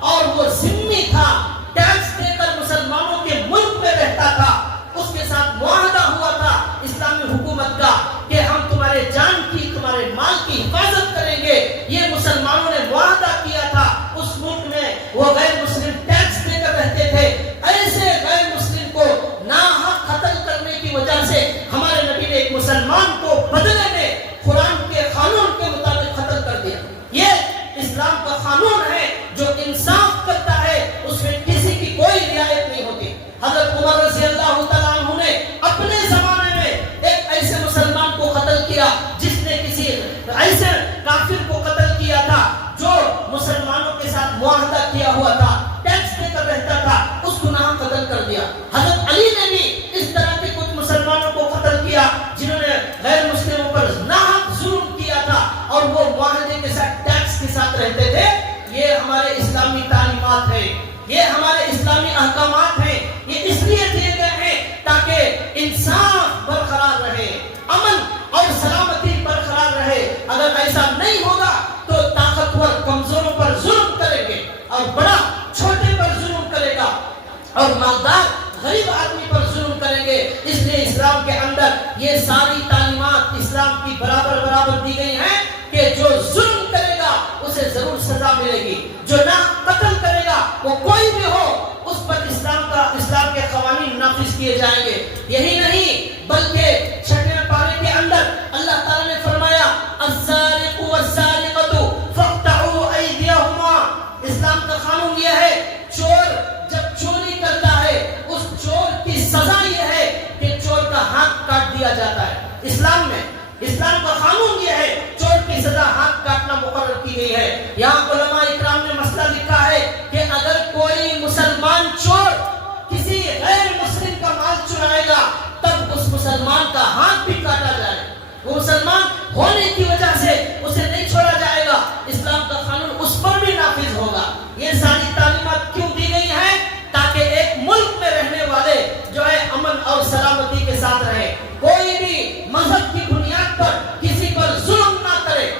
اور وہ ذمہ تھا، ٹیکس دے کر مسلمانوں کے ملک میں رہتا تھا، اس کے ساتھ معاہدہ ہوا تھا اسلامی حکومت کا کہ ہم تمہارے جان کی، تمہارے مال کی حفاظت کریں گے. یہ مسلمانوں نے معاہدہ کیا تھا. اس ملک میں وہ غیر مسلم ٹیکس دے کر رہتے تھے. ایسے غیر مسلم کو ناحق قتل کرنے کی وجہ سے ہمارے نبی نے ایک مسلمان کو بدلے میں قرآن کے قانون کے مطابق قتل کر دیا. یہ اسلام کا قانون ہے جو انصاف کرتا ہے، اس میں کسی کی کوئی رعایت نہیں ہوتی. حضرت عمر رضی اللہ تعالیٰ عنہ نے اپنے زمانے میں ایک ایسے مسلمان کو قتل کیا جس نے کسی ایسے کافر کو قتل کیا تھا جو مسلمانوں کے ساتھ معاہدہ کیا ہوا تھا، ٹیکس دے کر رہتا تھا، اس کو نہ قتل کر دیا. حضرت علی نے بھی اس طرح کے کچھ مسلمانوں کو قتل کیا جنہوں نے غیر مسلموں پر ناحق ظلم کیا تھا اور وہ معاہدے کے ساتھ، ٹیکس کے ساتھ رہتے تھے. یہ ہمارے اسلامی تعلیمات ہیں، یہ ہمارے اسلامی احکامات ہیں. یہ اس لیے دیے گئے ہیں تاکہ انصاف برقرار رہے، امن اور سلامتی برقرار رہے. اگر ایسا نہیں ہوگا تو طاقتور کمزوروں پر ظلم کریں گے اور بڑا چھوٹے پر ظلم کرے گا اور مالدار غریب آدمی پر ظلم کریں گے. اس لیے اسلام کے اندر یہ ساری تعلیمات اسلام کی برابر دی گئی ہیں کہ جو ظلم کرے گا اسے ضرور سزا ملے گی، جو نہ قتل کرے گا وہ کوئی بھی ہو اس پر اسلام کے قوانین نافذ کیے جائیں گے. یہی نہیں بلکہ 6ویں پارے کے اندر اللہ تعالیٰ نے فرمایا السارق والسارقۃ فاقطعوا ایدیہما. اسلام کا قانون یہ ہے چور جب چوری کرتا ہے اس چور کی سزا یہ ہے کہ چور کا ہاتھ کاٹ دیا جاتا ہے. اسلام کا قانون یہ ہے چور کی سزا ہاتھ کاٹنا مقرر کی گئی ہے. یہاں علماء اکرام نے مسئلہ لکھا ہے کہ اگر کوئی مسلمان چور کسی غیر مسلم کا مال چرائے گا تب اس مسلمان کا ہاتھ بھی کاٹا جائے. وہ مسلمان ہونے کی وجہ سے اسے نہیں چھوڑا جائے گا، اسلام کا قانون اس پر بھی نافذ ہوگا. یہ ساری تعلیمات کیوں دی گئی ہیں؟ تاکہ ایک ملک میں رہنے والے جو ہے امن اور سلامتی کے ساتھ رہے، کوئی بھی مذہب کی بنیاد پر کسی پر ظلم نہ کرے.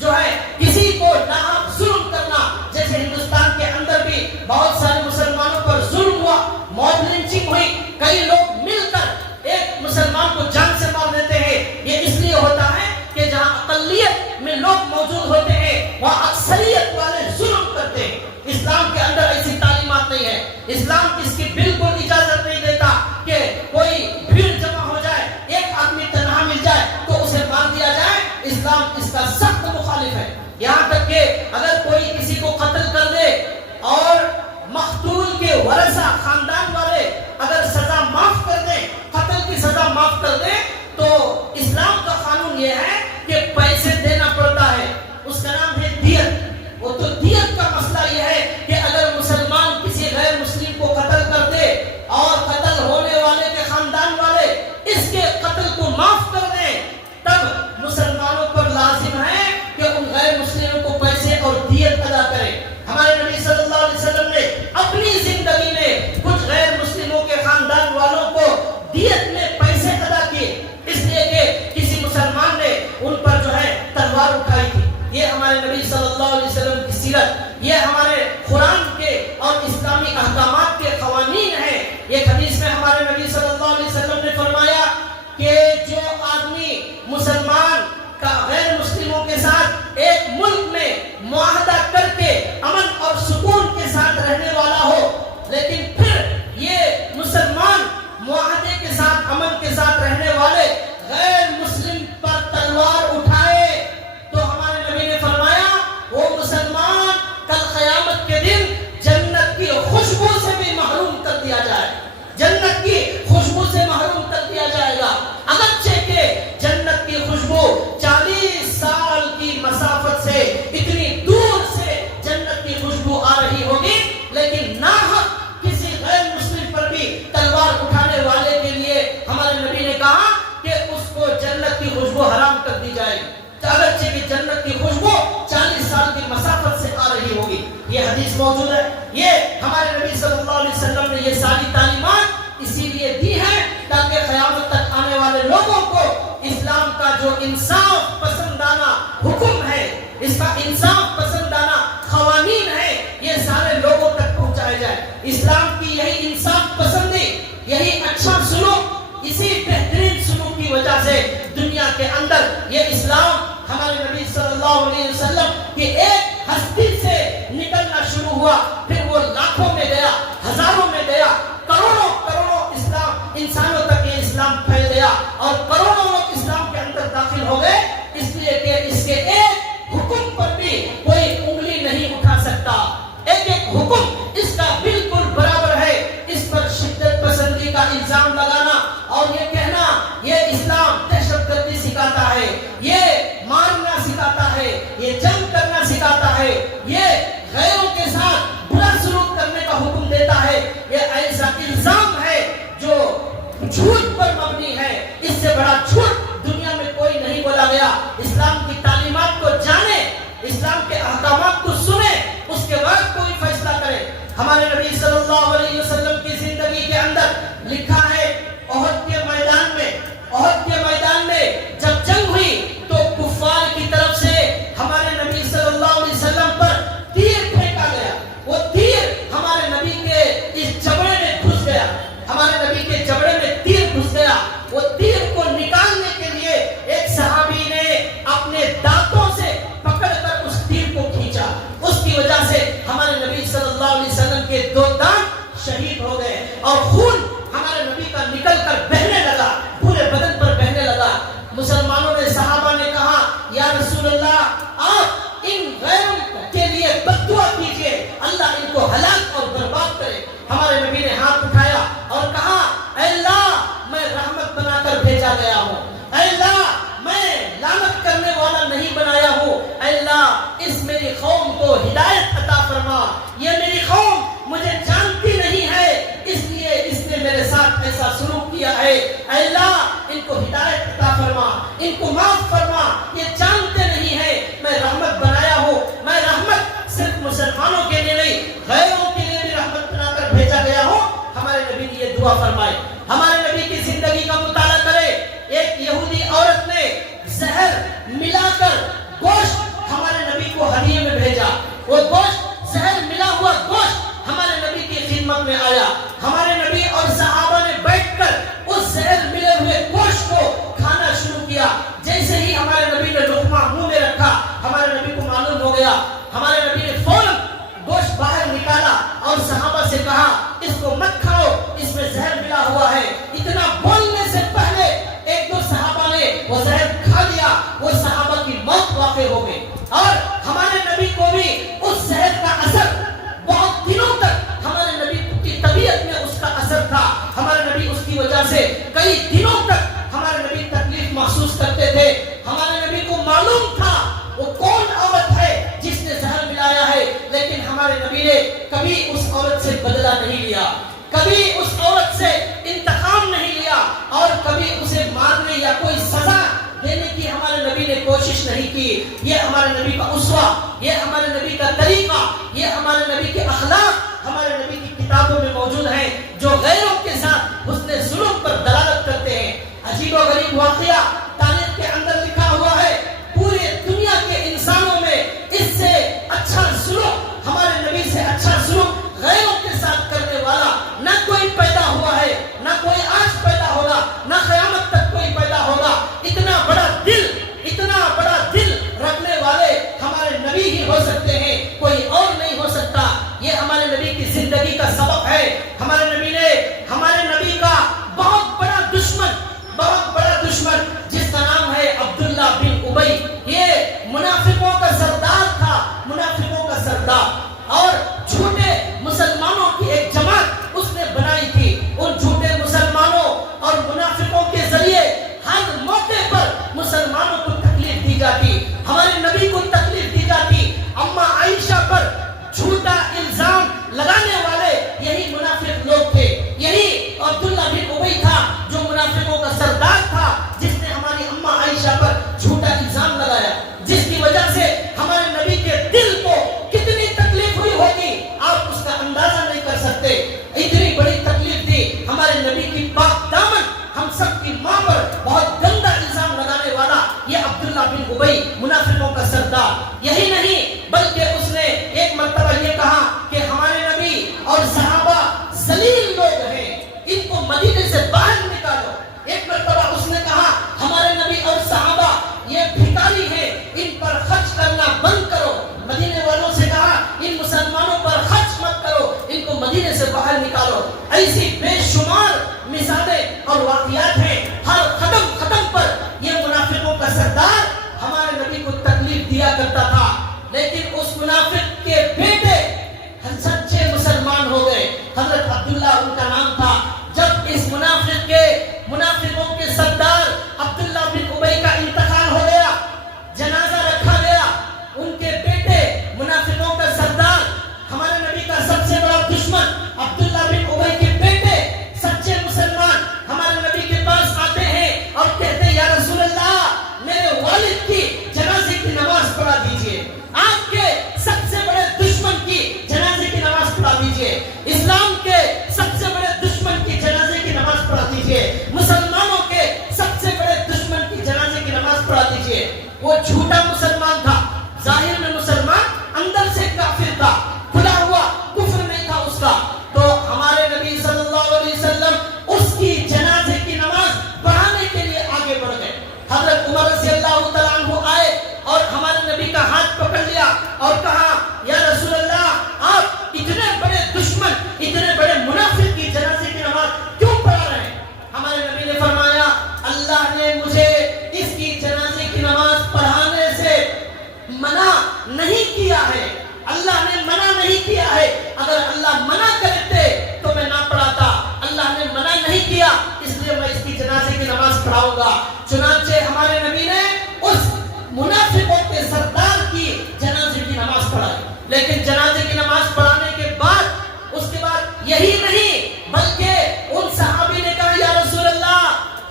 جو ہے کسی کو ناحق ظلم کرنا، جیسے ہندوستان کے اندر بھی بہت سارے مسلمانوں پر ظلم ہوا، موب لنچنگ ہوئی، کئی لوگ مل کر ایک مسلمان کو جان سے مار دیتے ہیں. یہ اس لیے ہوتا ہے کہ جہاں اقلیت میں لوگ موجود ہوتے ہیں وہاں اکثریت والے ظلم کرتے ہیں. اسلام کے اندر ایسی تعلیمات نہیں ہے. اسلام اس کی بالکل اجازت نہیں دیتا کہ کوئی بھیڑ جمع ہو جائے، ایک آدمی تنہا مل جائے تو اسے مار دیا جائے. اسلام اس کا سخت مخالف ہے. یہاں تک کہ اگر کوئی کسی کو قتل کر دے اور مقتول کے ورثہ خاندان والے اگر سزا معاف کر دیں، قتل کی سزا معاف کر دیں، تو اسلام کا قانون یہ ہے کہ پیسے دینا پڑتا ہے. اس کا نام ہے دیت. وہ تو دیت کا مسئلہ یہ ہے کہ اگر مسلمان کسی غیر مسلم کو قتل کر دے اور قتل ہونے والے کے خاندان والے اس کے قتل کو معاف کر دیں تب مسلمانوں پر لازم ہے کہ ان غیر مسلموں کو پیسے اور دیت ادا کریں. ہمارے نبی صلی اللہ علیہ وسلم نے اپنی زندگی میں کچھ غیر مسلموں کے خاندان والوں کو دیت میں پیسے ادا کیے، اس لیے کہ کسی مسلمان نے جنت کی خوشبو 40 سال کی مسافت سے آ رہی ہوگی. یہ حدیث موجود ہے. یہ ہمارے نبی صلی اللہ علیہ وسلم نے یہ ساری تعلیمات اسی لیے دی ہیں تاکہ قیامت تک آنے والے لوگوں کو اسلام کا جو انصاف پسندانہ حکم ہے، اس کا انصاف پسندانہ قوانین ہے، یہ سارے لوگوں تک پہنچائے جائے. اسلام کی یہی انصاف پسندی، یہی اچھا سلوک، اسی بہترین سلوک کی وجہ سے دنیا کے اندر یہ اسلام ہمارے نبی صلی اللہ علیہ وسلم کی ایک ہستی سے نکلنا شروع ہوا، پھر وہ لاکھوں میں گیا، ہزاروں میں گیا، کروڑوں اسلام انسانوں تک یہ اسلام پھیل گیا اور کروڑوں لوگ اسلام کے اندر داخل ہو گئے، اس لیے کہ اس کے ایک حکم پر بھی کوئی انگلی نہیں اٹھا سکتا. ایک حکم اس کا بالکل برابر ہے. اس پر شدت پسندی کا الزام لگانا اور یہ کہنا یہ اسلام دہشت گردی سکھاتا ہے، یہ مارنا سکھاتا ہے، یہ جنگ کرنا سکھاتا ہے، یہ غیروں کے ساتھ برا سلوک کرنے کا حکم دیتا ہے، یہ ایسا الزام ہے جو جھوٹ پر مبنی ہے. اس سے بڑا جھوٹ دنیا میں کوئی نہیں بولا گیا. اسلام کی تعلیمات کو جانے، اسلام کے احکامات کو سنے، اس کے بعد کوئی فیصلہ کرے. ہمارے نبی صلی اللہ علیہ وسلم کی زندگی کے اندر لکھا ہے احد کے میدان میں جب جنگ ہوئی تو کفار کی طرف سے ہمارے نبی صلی اللہ علیہ وسلم پر تیر پھینکا گیا. وہ تیر ہمارے نبی کے اس جبڑے میں گھس گیا، ہمارے نبی کے جبڑے میں تیر گھس گیا. وہ تیر کو نکالنے کے لیے ایک صحابی نے اپنے دانتوں سے پکڑ کر اس تیر کو کھینچا. اس کی وجہ سے ہمارے نبی صلی اللہ علیہ وسلم کے 2 دانت شہید ہو گئے اور خون ہمارے نبی کا نکل کر بہنے لگا، پورے بدن پر بہنے لگا. مسلمانوں نے، صحابہ نے کہا یا رسول اللہ آپ ان غیروں کے لیے بد دعا کیجئے، اللہ ان کو ہلاک اور برباد کرے. ہمارے نبی نے ہاتھ اٹھایا اور کہا اے اللہ میں رحمت بنا کر بھیجا گیا ہوں، اے اللہ میں لعنت کرنے والا نہیں بنایا ہوں، اے اللہ اس میری قوم کو ہدایت عطا فرما. یہ میری قوم مجھے جانتی نہیں ہے، اس لیے اس نے میرے ساتھ ایسا سلوک کیا ہے. اے اللہ ان کو ہدایت عطا فرما، ان کو معاف فرما. یہ جانتے نہیں ہے میں رحمت بنایا ہوں. میں رحمت صرف مسلمانوں کے لیے نہیں، غیروں کے لیے بھی رحمت بنا کر بھیجا گیا ہوں. ہمارے نبی نے یہ دعا فرمائی. ہمارے نبی کی زندگی کا مطالعہ کرے. ایک یہودی عورت نے زہر ملا کر گوشت ہمارے نبی کو ہدیے میں بھیجا. وہ گوشت، زہر ملا ہوا گوشت ہمارے نبی کی خدمت میں آیا. ہمارے نبی اور صحابہ نے بیٹھ کر اس زہر ملے ہوئے گوشت کو کھانا شروع کیا. جیسے ہی ہمارے نبی نے لقمہ منہ میں رکھا، ہمارے نبی کو معلوم ہو گیا. ہمارے نبی نے فوراً گوشت باہر نکالا اور صحابہ سے کہا اس کو مت کھاؤ، اس میں زہر ملا ہوا ہے. اتنا بولنے سے پہلے 1-2 صحابہ نے وہ زہر کھا لیا. وہ صحابہ کی موت واقع ہو گئی اور ہمارے نبی کو بھی اس زہر کا اثر بہت دنوں تک ہمارے نبی کی طبیعت میں اس کا اثر تھا. ہمارے نبی اس کی وجہ سے کئی دنوں تک ہمارے نبی تکلیف محسوس کرتے تھے. ہمارے نبی کو معلوم تھا وہ کون عورت ہے جس نے زہر ملایا ہے، لیکن ہمارے نبی نے کبھی اس عورت سے بدلہ نہیں لیا، کبھی اس عورت سے انتقام نہیں لیا اور کبھی اسے مارنے یا کوئی سزا دینے کی ہمارے نبی نے کوشش نہیں کی. یہ ہمارے نبی کا اسوہ، یہ ہمارے نبی کا طریقہ، یہ ہمارے نبی کے اخلاق ہمارے نبی کی کتابوں میں موجود ہیں جو غیروں کے ساتھ حسن سلوک پر دلالت کرتے ہیں. عجیب و غریب واقعہ تاریخ کے اندر لکھا ہوا ہے. پورے دنیا کے انسانوں میں اس سے اچھا سلوک، ہمارے نبی سے اچھا سلوک غیروں کے ساتھ کرنے والا نہ کوئی پیدا ہوا ہے، نہ کوئی آج پیدا ہوگا، نہ قیامت تک کوئی پیدا ہوگا. اتنا بڑا دل رکھنے والے ہمارے نبی ہی ہو سکتے ہیں، کوئی اور نہیں ہو سکتا. یہ ہمارے نبی کی زندگی کا سبق ہے. ہمارے نبی کا بہت بڑا دشمن جس کی ماں پر بہت گندا الزام لگانے والا یہ عبداللہ بن ابی منافقوں کا سردار. یہی نہیں بلکہ اس نے ایک مرتبہ یہ کہا کہ ہمارے نبی اور صحابہ ذلیل لوگ ہیں, ان کو مدینے سے باہر نکالو. ایک مرتبہ اس نے کہا ہمارے نبی اور صحابہ یہ بھکاری ہیں, ان پر خرچ کرنا بند کرو. مدینے والوں سے کہا ان مسلمانوں پر خرچ مت کرو, ان کو مدینے سے باہر نکالو. ایسی بے شمار مثالیں اور واقعات ہیں. ہر قدم پر یہ منافقوں کا سردار ہمارے نبی کو تکلیف دیا کرتا تھا, لیکن اس منافق کے بیٹے سچے مسلمان ہو گئے. حضرت عبداللہ ان کا نام تھا. جب اس منافقوں کے سردار عبداللہ بن ابی کا انتقال ہو گیا, جنازہ رکھا گیا, ان کے بیٹے منافقوں کا سردار ہمارے نبی کا سب سے بڑا دشمن عبداللہ بن ابی کے بیٹے سچے مسلمان ہمارے نبی کے پاس آتے ہیں اور کہتے ہیں یا رسول اللہ میرے والد کی جنازے کی نماز پڑھا دیجئے, آپ کے سب سے بڑے دشمن کی جنازے کی نماز پڑھا دیجئے, اسلام کے سب سے بڑے دشمن کی جنازے کی نماز پڑھا دیجئے, مسلمانوں کے سب سے بڑے دشمن کی جنازے کی نماز پڑھا دیجئے. وہ جھوٹا مسلمان تھا, ظاہر میں مسلمان, اندر سے کافر تھا, کھلا ہوا کفر نہیں تھا اس کا. تو ہمارے نبی صلی اللہ علیہ وسلم اس کی جنازے کی نماز پڑھانے کے لیے آگے بڑھ گئے. حضرت عمر رضی اللہ تعالیٰ عنہ آئے اور ہمارے نبی کا ہاتھ پکڑ لیا اور کہا یا رسول اللہ آپ اتنے بڑے دشمن, اتنے بڑے منافق کی جنازے کی نماز کیوں پڑھا رہے ہیں؟ ہمارے نبی نے فرمایا اللہ نے مجھے اس کی جنازے کی نماز پڑھانے سے منع نہیں کیا ہے, اللہ نے منع نہیں کیا ہے. اگر اللہ منع کرتے تو میں نہ پڑھاتا, اللہ نے منع نہیں کیا اس لیے میں اس کی جنازے کی نماز پڑھاؤں گا. چنانچہ ہمارے نبی نے اس منافقوں کے سردار کی جنازے کی نماز پڑھائی. لیکن جنازے کی نماز پڑھانے کے بعد اس کے بعد یہی نہیں بلکہ ان صحابی نے کہا یا رسول اللہ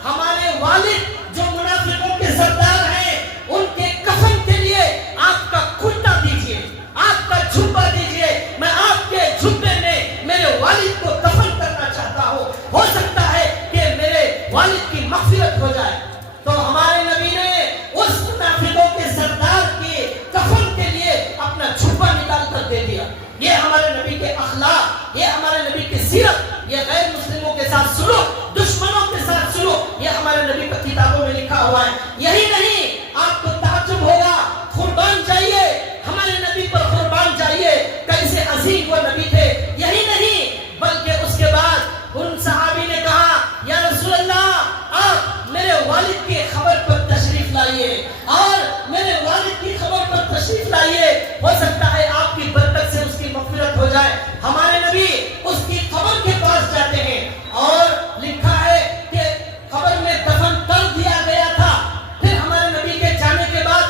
ہمارے والد جو منافقوں کے سردار ہیں ان کے کفن کے لیے آپ کا کھٹا دیجئے, آپ کا جھبا دیجئے, میں آپ کے جھبے میں میرے والد کو دفن کرنا چاہتا ہوں, ہو سکتا ہے کہ میرے والد کی مغفرت ہو جائے. تو ہمارے نبی نے اس منافقوں کے سردار کے کفن کے لیے اپنا جھبا نکال کر دے دیا. یہ ہمارے نبی کے اخلاق, یہ ہمارے نبی کی سیرت, یہ غیر مسلموں کے ساتھ سلوک, دشمنوں کے ساتھ سلوک, یہ ہمارے نبی کی کتابوں میں لکھا ہوا ہے. یہی نہیں آپ کو تعجب ہوگا, قربان جائیے ہمارے نبی پر, قربان جائیے کیسے عظیم وہ نبی تھے. یہی نہیں بلکہ اس کے بعد ان صحابی نے کہا یا رسول اللہ آپ میرے والد کی خبر پر تشریف لائیے اور میرے والد کی خبر پر تشریف لائیے, ہو سکتا ہے آپ کی برکت سے اس کی مغفرت ہو جائے. ہمارے نبی اس کی خبر کے پاس جاتے ہیں اور لکھا ہے کہ خبر میں دفن کر دیا گیا تھا. پھر ہمارے نبی کے جانے کے بعد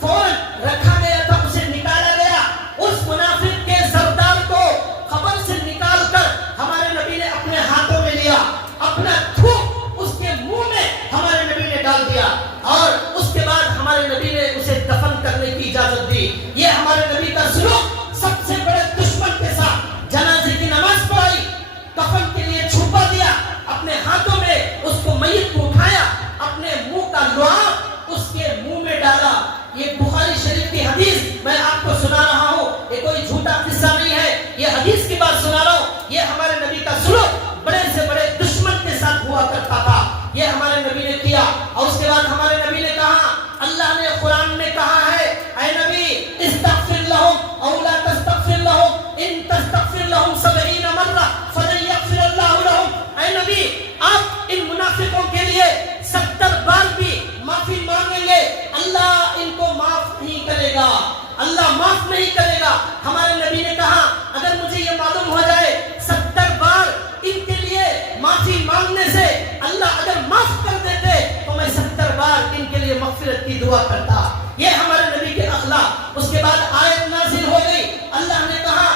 فوراً رکھا گیا تھا, اسے نکالا گیا. اس منافق کے سردار کو خبر سے نکال کر ہمارے نبی نے اپنے ہاتھوں میں لیا, اپنا تھوک اس کے منہ میں ہمارے نبی نے ڈال دیا اور اس کے بعد ہمارے نبی نے اسے دفن کرنے کی اجازت دی. یہ ہمارے نبی کا سلوک سب سے بڑے دشمن کے ساتھ جنازے کی نماز پڑھائی, کفن کے لیے چھپا دیا, اپنے ہاتھوں میں اس کو میت کو اٹھایا, اپنے منہ کا لعاب اس کے منہ میں ڈالا. یہ بخاری شریف کی حدیث میں آپ کو سنا رہا ہوں, یہ کوئی جھوٹا قصہ نہیں ہے, یہ حدیث کی بات سنا رہا ہوں. یہ ہمارے نبی کا سلوک بڑے سے بڑے دشمن کے ساتھ ہوا کرتا تھا, یہ ہمارے نبی نے کیا. اور اس کے بعد ہمارے نبی نے کہا, اللہ نے قرآن میں کہا ہے اے نبی استغفر لهم او لا تستغفر لهم ان تستغفر لهم 70 مرہ فلن یغفر اللہ لهم. اے نبی آپ ان منافقوں کے لیے 70 بار بھی معافی مانگیں گے, اللہ ان کو معاف نہیں کرے گا, اللہ معاف نہیں کرے گا. ہمارے نبی نے کہا اگر مجھے یہ معلوم ہو جائے 70 بار ان کے لیے معافی مانگنے سے اللہ اگر معاف کر دیتے تو میں 70 بار ان کے لیے مغفرت کی دعا کرتا. یہ ہمارے نبی کے اخلاق. اس کے بعد آیت نازل ہو گئی, اللہ نے کہا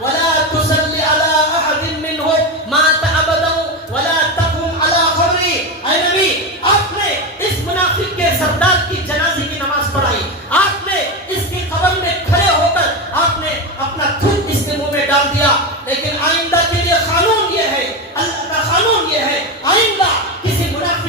وَلَا تُصَلِّ عَلَىٰ أَحَدٍ مِّنْهُمْ مَاتَ أَبَدًا وَلَا تَقُمْ عَلَىٰ قَبْرِهِ. اے نبی آپ نے اس منافق کے سردار کی جنازے کی نماز پڑھائی, آپ نے اس کی قبر میں کھڑے ہو کر آپ نے اپنا تھوک اس کے منہ میں ڈال دیا. لیکن آئندہ کے لیے قانون یہ ہے, اللہ کا قانون یہ ہے, آئندہ کسی منافق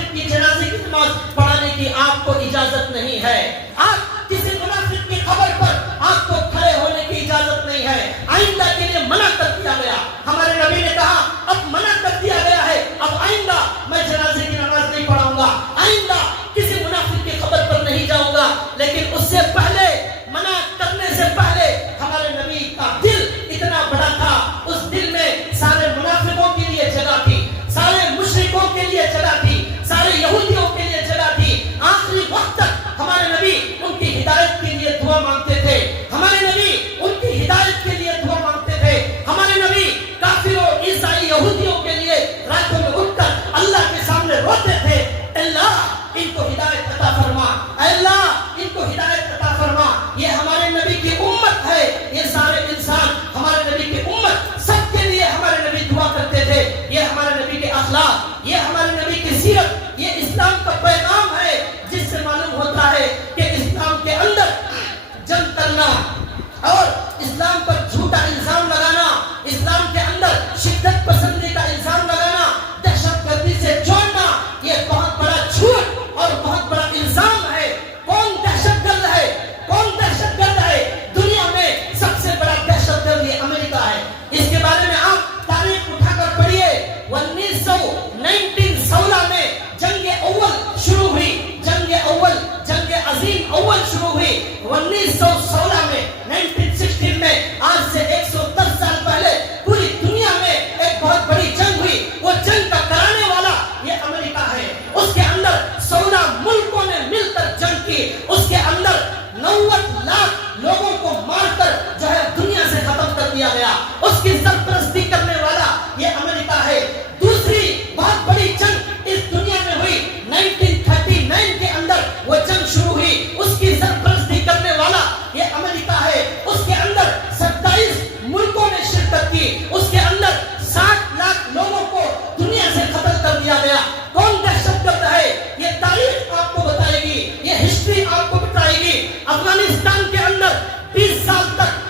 یہ اسلام کا پیغام ہے، جس سے معلوم ہوتا ہے کہ اسلام کے اندر جنگ کرنا اور اسلام پر جھوٹا الزام لگانا، اسلام کے اندر شدت پسندی کا الزام لگانا، دہشت گردی سے جوڑنا، یہ بہت بڑا جھوٹ اور بہت بڑا الزام ہے۔ کون دہشت گرد ہے؟ کون دہشت گرد ہے؟ دنیا میں سب سے بڑا دہشت گرد یہ امریکہ ہے۔ اس کے بارے میں آپ تاریخ اٹھا کر پڑھیے۔ 1916 میں جنگ اول شروع ہوئی، جنگ عظیم اول شروع ہوئی 1916 میں، 1916 میں، آج سے 110 سال پہلے پوری دنیا میں ایک بہت بڑی جنگ ہوئی۔ وہ جنگ کا کرانے والا یہ امریکہ ہے۔ اس کے اندر 16 ملکوں نے مل کر جنگ کی، اس کے اندر 90 لاکھ لوگوں کو مار کر جو ہے دنیا سے ختم کر دیا گیا۔ اس کی سرپرستی کرنے والا یہ امریکہ ہے۔ دوسری بہت بڑی جنگ اس دنیا میں ہوئی 1939 کے اندر، وہ جنگ شروع ہوئی، اس کی سرپرستی کرنے والا یہ امریکہ ہے۔ اس کے اندر 27 ملکوں نے شرکت کی، اس کے اندر 60 لاکھ لوگوں کو دنیا سے قتل کر دیا گیا۔ کون دہشت گرد ہے؟ یہ تاریخ آپ کو بتائے گی، یہ ہسٹری آپ کو بتائے گی۔ افغانستان کے اندر 20 سال تک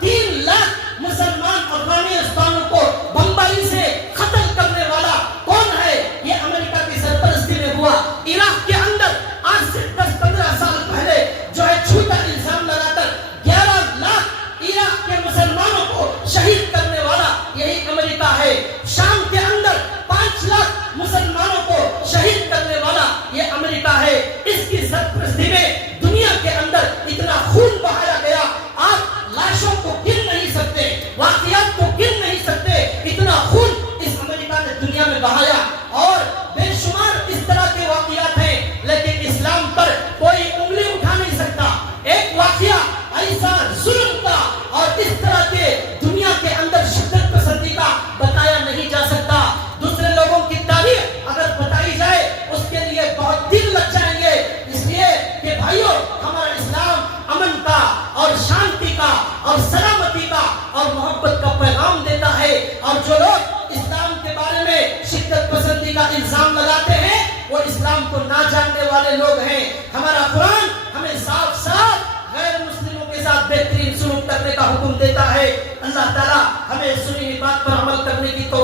3 لاکھ مسلمان افغانستانوں کو بمباری سے قتل کرنے والا کون ہے؟ یہ امریکہ کی سرپرستی میں ہوا۔ عراق کے اندر آج سے 10-15 سال پہلے جو ہے جھوٹا الزام لگا کر 11 لاکھ عراق کے مسلمانوں کو شہید کرنے والا یہی امریکہ ہے۔ شام کے اندر 5 لاکھ مسلمانوں کو شہید کرنے والا یہ امریکہ ہے۔ اس کی سرپرستی میں دنیا کے اندر اتنا خون بہایا گیا، آپ لاشوں کو گن نہیں سکتے، واقعات کو گن نہیں سکتے، اتنا خون اس امریکہ نے دنیا میں بہایا۔ اور بے شمار اس طرح کے واقعات ہیں، لیکن اسلام پر کوئی انگلی اٹھا نہیں سکتا۔ ایک واقعہ ایسا ظلم کا اور اس طرح کے دنیا کے اندر شدت پسندی کا بتایا نہیں جا سکتا۔ دوسرے لوگوں کی تاریخ اگر بتائی جائے اس کے لیے بہت دل لگ جائیں گے، اس لیے کہ بھائیو ہمارا اسلام امن کا اور شانتی کا اور سلامتی کا اور محبت کا پیغام دیتا ہے۔ اور جو لوگ اسلام کے بارے میں شدت پسندی کا الزام لگاتے ہیں وہ اسلام کو نہ جاننے والے لوگ ہیں۔ ہمارا قرآن ہمیں صاف صاف غیر مسلموں کے ساتھ بہترین سلوک کرنے کا حکم دیتا ہے۔ اللہ تعالیٰ ہمیں سنی بات پر عمل کرنے کی توفیق